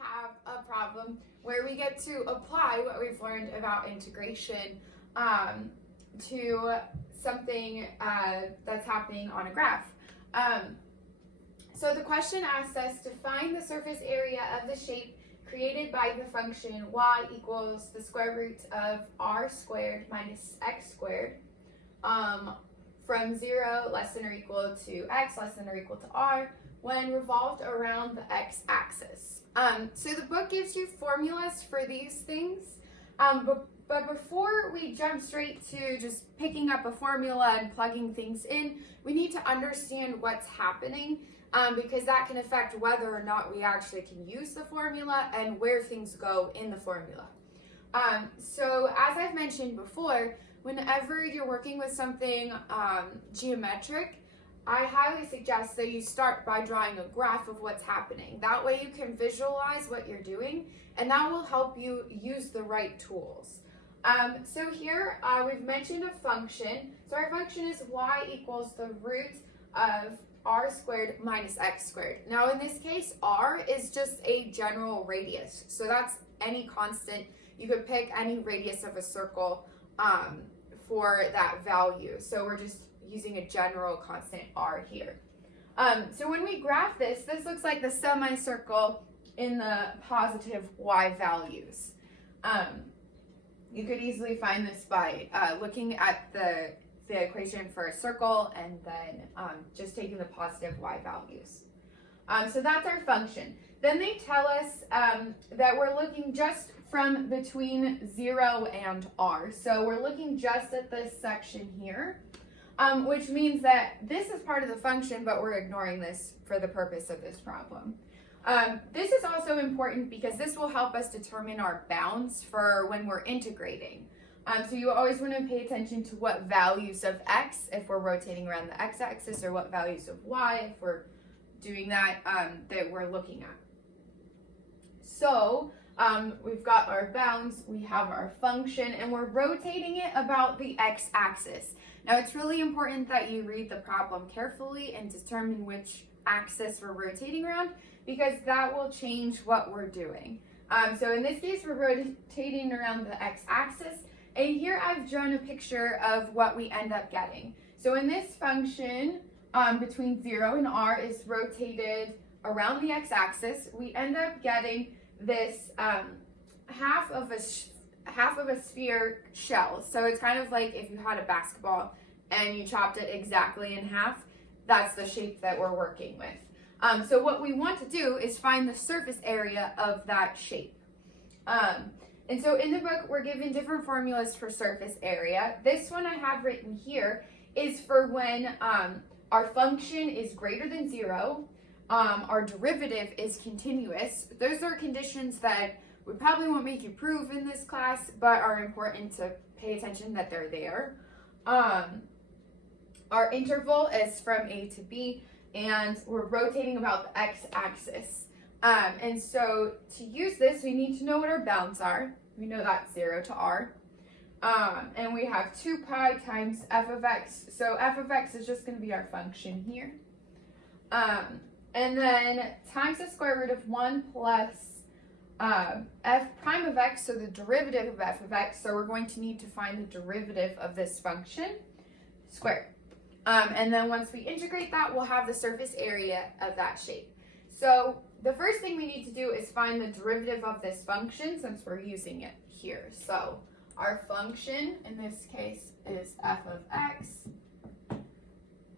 have a problem where we get to apply what we've learned about integration to something that's happening on a graph. So the question asks us to find the surface area of the shape created by the function y equals the square root of r squared minus x squared from 0 less than or equal to x less than or equal to r when revolved around the x-axis. So the book gives you formulas for these things, but before we jump straight to just picking up a formula and plugging things in, we need to understand what's happening because that can affect whether or not we actually can use the formula and where things go in the formula. So as I've mentioned before, whenever you're working with something geometric, I highly suggest that you start by drawing a graph of what's happening. That way you can visualize what you're doing, and that will help you use the right tools. So here we've mentioned a function. So our function is y equals the root of r squared minus x squared. Now in this case, r is just a general radius. So that's any constant. You could pick any radius of a circle for that value. So we're just using a general constant r here. So when we graph this, this looks like the semicircle in the positive y values. You could easily find this by looking at the equation for a circle and then just taking the positive y values. So that's our function. Then they tell us that we're looking just from between 0 and r. So we're looking just at this section here. Which means that this is part of the function, but we're ignoring this for the purpose of this problem. This is also important because this will help us determine our bounds for when we're integrating. So you always want to pay attention to what values of x if we're rotating around the x-axis, or what values of y if we're doing that that we're looking at. So we've got our bounds, we have our function, and we're rotating it about the x-axis. Now it's really important that you read the problem carefully and determine which axis we're rotating around, because that will change what we're doing. So in this case, we're rotating around the x-axis, and here I've drawn a picture of what we end up getting. So in this function, between 0 and r is rotated around the x-axis, we end up getting this half of a sphere shell. So it's kind of like if you had a basketball and you chopped it exactly in half, that's the shape that we're working with. So what we want to do is find the surface area of that shape. And so in the book, we're given different formulas for surface area. This one I have written here is for when our function is greater than 0, our derivative is continuous. Those are conditions that we probably won't make you prove in this class, but are important to pay attention that they're there. Our interval is from a to b, and we're rotating about the x-axis. And so to use this, we need to know what our bounds are. We know that's 0 to r. And we have 2 pi times f of x. So f of x is just going to be our function here. And then times the square root of 1 plus f prime of x, so the derivative of f of x. So we're going to need to find the derivative of this function squared. And then once we integrate that, we'll have the surface area of that shape. So the first thing we need to do is find the derivative of this function since we're using it here. So our function in this case is f of x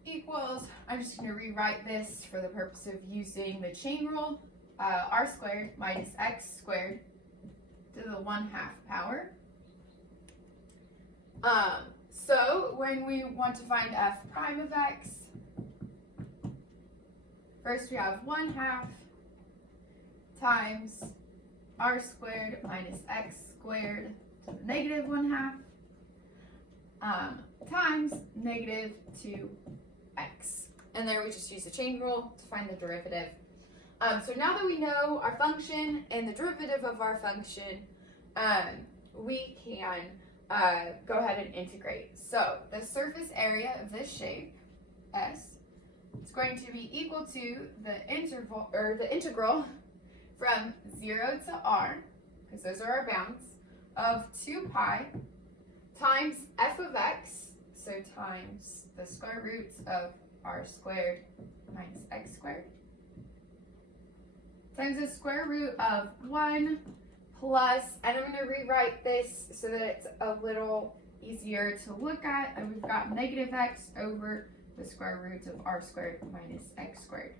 equals, I'm just going to rewrite this for the purpose of using the chain rule, r squared minus x squared to the 1/2 power. So when we want to find f prime of x, first we have 1/2 times r squared minus x squared to the negative 1/2 times negative 2x. And there we just use the chain rule to find the derivative. So now that we know our function and the derivative of our function, we can go ahead and integrate. So the surface area of this shape, S, is going to be equal to the integral from 0 to r, because those are our bounds, of 2 pi times f of x, so times the square root of r squared minus x squared, times the square root of 1 plus, and I'm going to rewrite this so that it's a little easier to look at, and we've got negative x over the square root of r squared minus x squared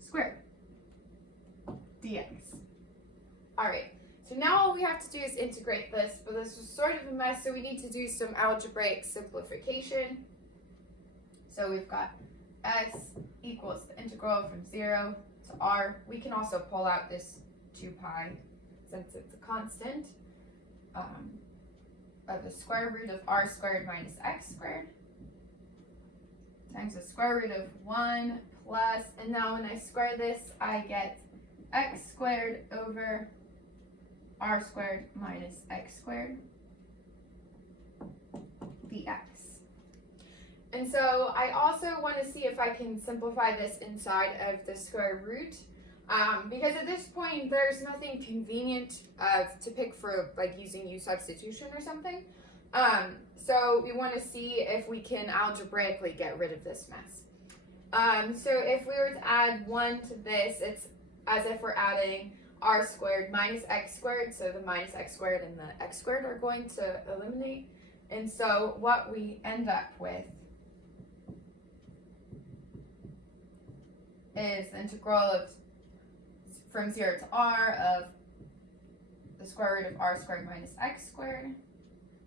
squared dx. All right, so now all we have to do is integrate this, but this was sort of a mess, so we need to do some algebraic simplification. So we've got s equals the integral from 0 to r. We can also pull out this 2 pi since it's a constant of the square root of r squared minus x squared times the square root of 1 plus, and now when I square this, I get x squared over r squared minus x squared dx. And so I also want to see if I can simplify this inside of the square root, because at this point there's nothing convenient to pick for like using u substitution or something. So we want to see if we can algebraically get rid of this mess. So if we were to add 1 to this, it's as if we're adding r squared minus x squared, so the minus x squared and the x squared are going to eliminate. And so what we end up with is the integral of from 0 to r of the square root of r squared minus x squared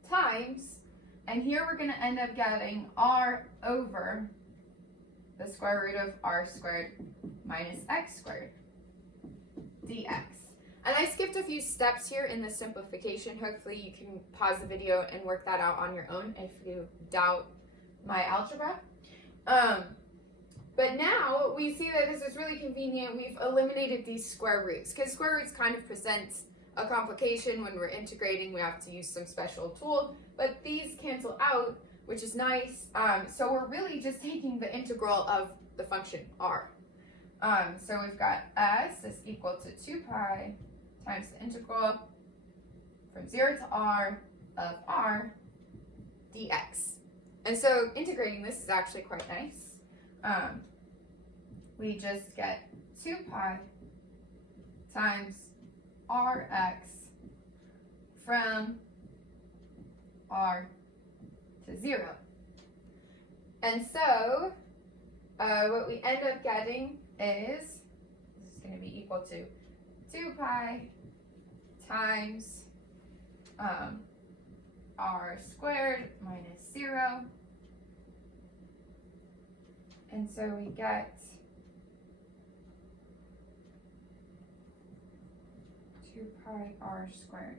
times, and here we're going to end up getting r over the square root of r squared minus x squared dx. And I skipped a few steps here in the simplification. Hopefully you can pause the video and work that out on your own if you doubt my algebra. But now we see that this is really convenient. We've eliminated these square roots, because square roots kind of present a complication when we're integrating. We have to use some special tool, but these cancel out, which is nice. So we're really just taking the integral of the function r. So we've got s is equal to 2 pi times the integral from 0 to r of r dx. And so integrating this is actually quite nice. We just get 2 pi times rx from r to 0. And so what we end up getting is, this is going to be equal to 2 pi times r squared minus 0. And so we get 2 pi r squared.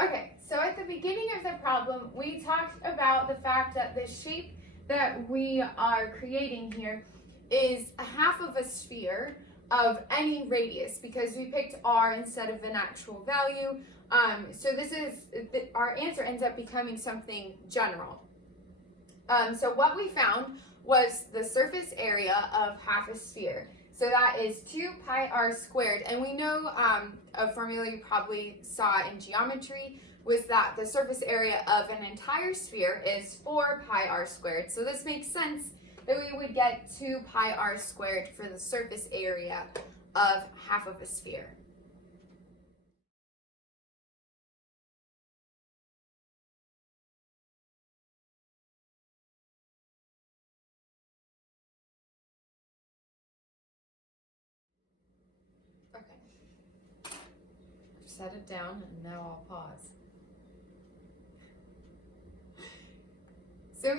Okay, so at the beginning of the problem, we talked about the fact that the shape that we are creating here is a half of a sphere of any radius, because we picked r instead of an actual value. So this is, our answer ends up becoming something general. So what we found was the surface area of half a sphere. So that is 2 pi r squared. And we know a formula you probably saw in geometry was that the surface area of an entire sphere is 4 pi r squared. So this makes sense that we would get 2 pi r squared for the surface area of half of a sphere. Okay, I've set it down and now I'll pause. So